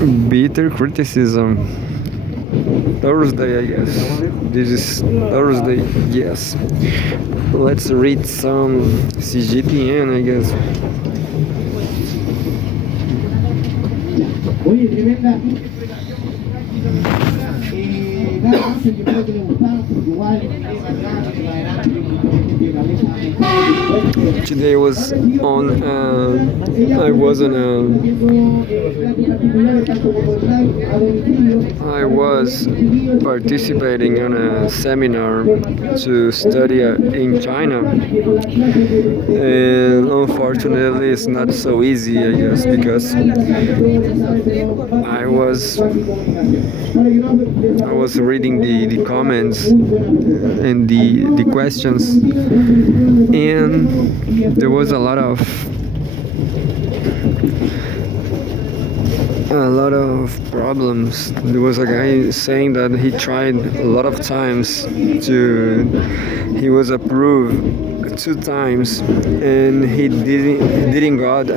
Bitter criticism. Thursday, I guess. This is Thursday, yes. Let's read some Cgtn, I guess. Oye, tremenda. Nada más, yo creo que le gustaba porque igual Today I was participating in a seminar to study in China, and unfortunately it's not so easy, I guess, because I was reading the comments and the questions, and there was a lot of problems. There was a guy saying that he tried a lot of times he was approved 2 times, and he didn't got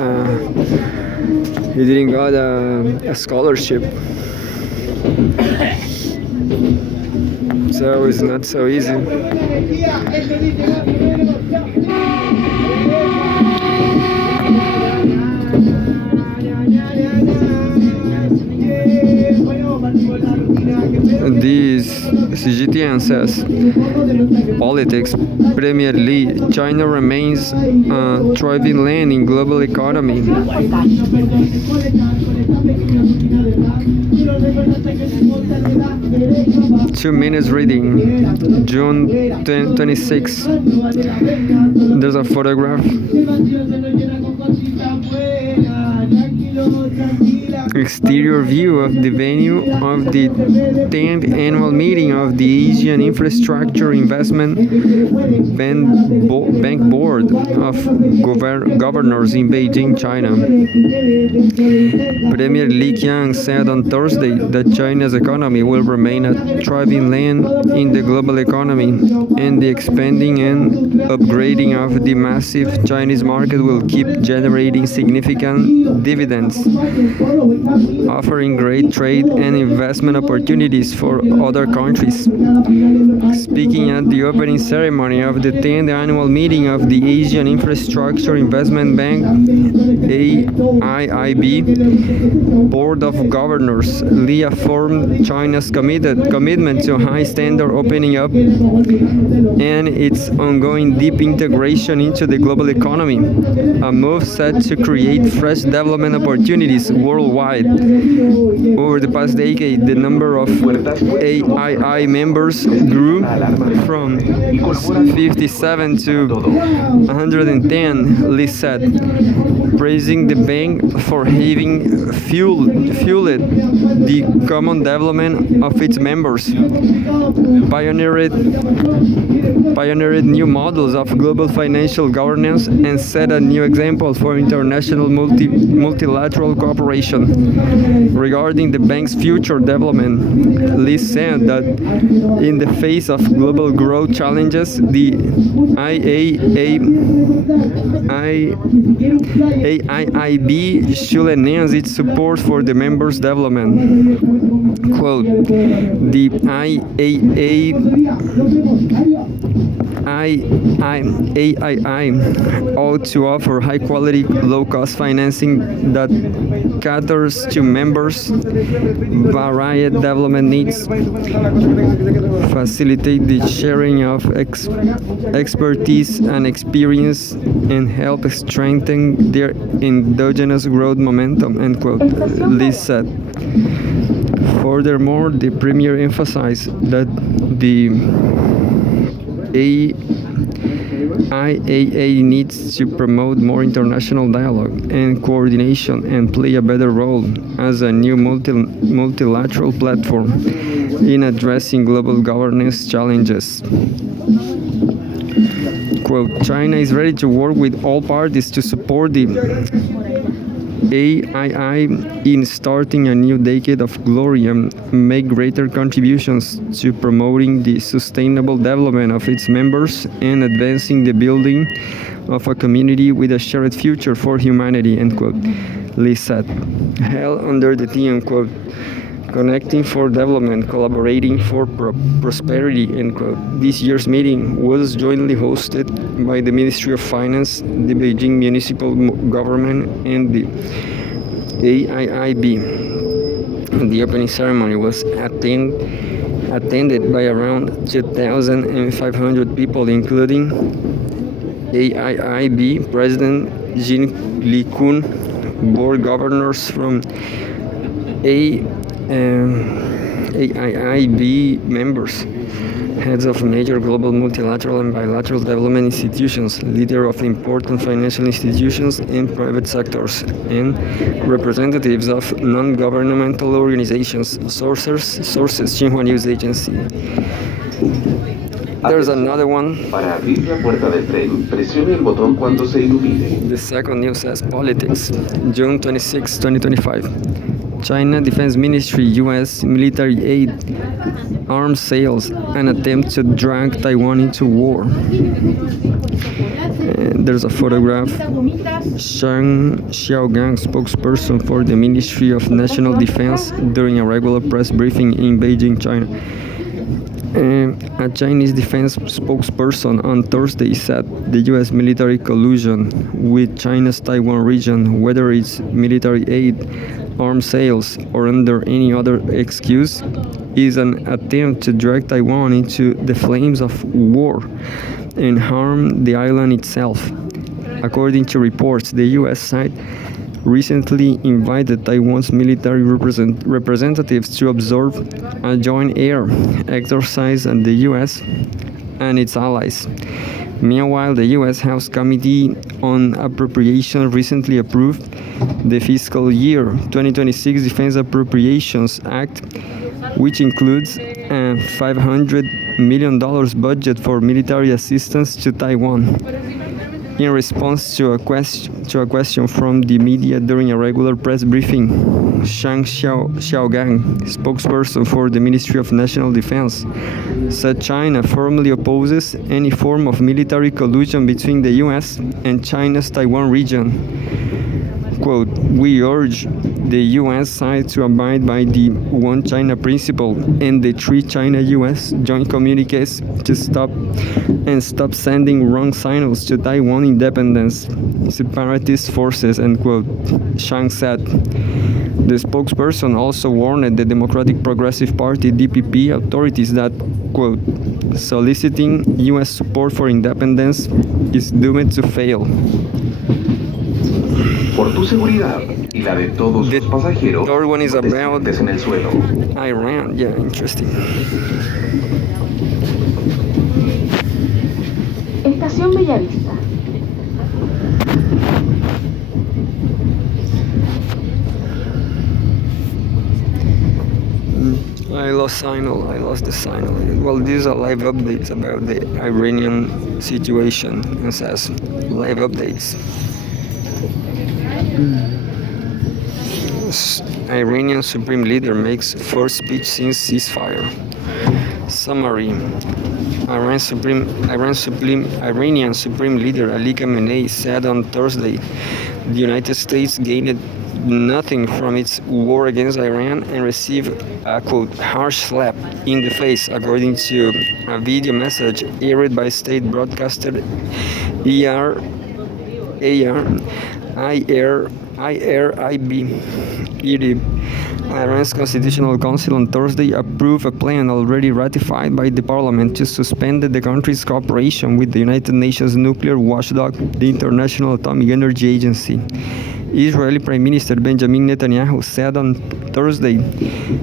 a scholarship. So it's not so easy. This Cgtn says, politics, Premier Li, China remains a thriving land in global economy. 2 minutes reading, June 26. There's a photograph. Exterior view of the venue of the 10th annual meeting of the Asian Infrastructure Investment Bank Board of Governors in Beijing, China. Premier Li Qiang said on Thursday that China's economy will remain a thriving land in the global economy, and the expanding and upgrading of the massive Chinese market will keep generating significant dividends, offering great trade and investment opportunities for other countries. Speaking at the opening ceremony of the 10th annual meeting of the Asian Infrastructure Investment Bank (AIIB) Board of Governors, Li affirmed China's commitment to high standard opening up and its ongoing deep integration into the global economy, a move set to create fresh development opportunities worldwide. Over the past decade, the number of AII members grew from 57 to 110, Li said, praising the bank for having fueled the common development of its members, pioneered new models of global financial governance, and set a new example for international multilateral cooperation. Regarding the bank's future development, Li said that in the face of global growth challenges, the AIIB should enhance its support for the members' development. Quote, the AII ought to offer high-quality, low-cost financing that caters to members' varied development needs, facilitate the sharing of expertise and experience, and help strengthen their endogenous growth momentum, end quote, Li said. Furthermore, the Premier emphasized that the IAA needs to promote more international dialogue and coordination and play a better role as a new multilateral platform in addressing global governance challenges. Quote, China is ready to work with all parties to support the AII in starting a new decade of glory and make greater contributions to promoting the sustainable development of its members and advancing the building of a community with a shared future for humanity, end quote. Lee said, held under the theme, quote, connecting for development, collaborating for prosperity, end quote. This year's meeting was jointly hosted by the Ministry of Finance, the Beijing Municipal Government, and the AIIB. The opening ceremony was attended by around 2,500 people, including AIIB President Jin Li-kun, board governors from AIIB members, heads of major global multilateral and bilateral development institutions, leaders of important financial institutions and private sectors, and representatives of non-governmental organizations, sources Xinhua News Agency. There's another one. Para abrir la puerta del tren, presione el botón cuando se ilumine. The second news says politics, June 26, 2025. China Defense Ministry U.S. military aid, arms sales, an attempt to drag Taiwan into war. And there's a photograph. Shang Xiaogang, spokesperson for the Ministry of National Defense, during a regular press briefing in Beijing, China. A Chinese defense spokesperson on Thursday said the U.S. military collusion with China's Taiwan region, whether it's military aid, arms sales, or under any other excuse, is an attempt to drag Taiwan into the flames of war and harm the island itself. According to reports, the U.S. side recently invited Taiwan's military representatives to observe a joint air exercise at the U.S. and its allies. Meanwhile, the U.S. House Committee on Appropriations recently approved the fiscal year 2026 Defense Appropriations Act, which includes a $500 million budget for military assistance to Taiwan. In response to a question from the media during a regular press briefing, Shang Xiaogang, spokesperson for the Ministry of National Defense, said China firmly opposes any form of military collusion between the U.S. and China's Taiwan region. Quote, we urge the U.S. side to abide by the One China principle and the three China-U.S. joint communiques to stop sending wrong signals to Taiwan independence separatist forces, end quote, Shang said. The spokesperson also warned the Democratic Progressive Party DPP authorities that, quote, soliciting U.S. support for independence is doomed to fail. Por tu seguridad y la de todos los pasajeros, third one is no te about sientes en el suelo. Iran. Yeah, interesting. Estación Bellavista. I lost the signal. Well, these are live updates about the Iranian situation. It says live updates. Iranian Supreme Leader makes first speech since ceasefire. Summary. Iranian Supreme Leader Ali Khamenei said on Thursday the United States gained nothing from its war against Iran and received a, quote, harsh slap in the face, according to a video message aired by state broadcaster IRIB. Iran's Constitutional Council on Thursday approved a plan already ratified by the parliament to suspend the country's cooperation with the United Nations nuclear watchdog, the International Atomic Energy Agency. Israeli Prime Minister Benjamin Netanyahu said on Thursday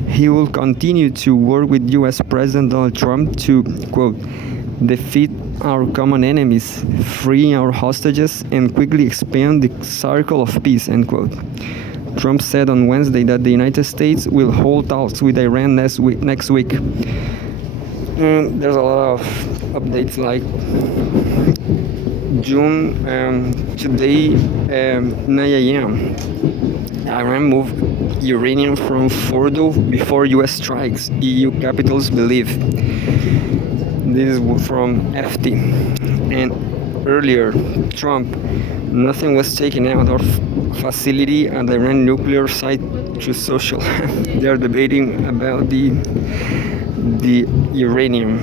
he will continue to work with U.S. President Donald Trump to, quote, defeat our common enemies, free our hostages, and quickly expand the circle of peace, end quote. Trump said on Wednesday that the United States will hold talks with Iran next week. And there's a lot of updates like June, today, 9 a.m. Iran moved uranium from Fordo before U.S. strikes, EU capitals believe. This is from FT. And earlier, Trump, nothing was taken out of facility at the Iran nuclear site to social. They are debating about the uranium.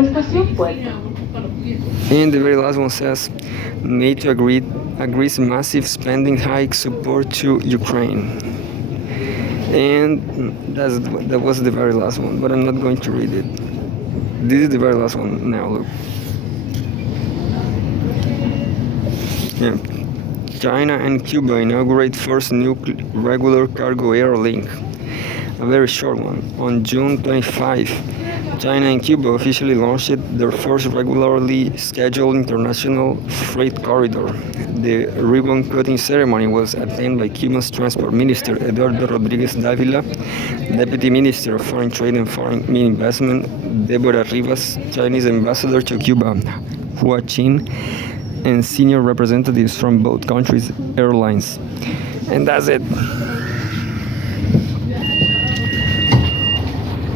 Estación Puerto. And the very last one says, NATO agrees massive spending hike support to Ukraine. And that was the very last one, but I'm not going to read it. This is the very last one now, look. Yeah. China and Cuba inaugurate first new regular cargo air link. A very short one. On June 25, China and Cuba officially launched their first regularly scheduled international freight corridor. The ribbon-cutting ceremony was attended by Cuba's Transport Minister Eduardo Rodriguez Davila, Deputy Minister of Foreign Trade and Foreign Investment Deborah Rivas, Chinese Ambassador to Cuba Hua Qin, and senior representatives from both countries' airlines. And that's it.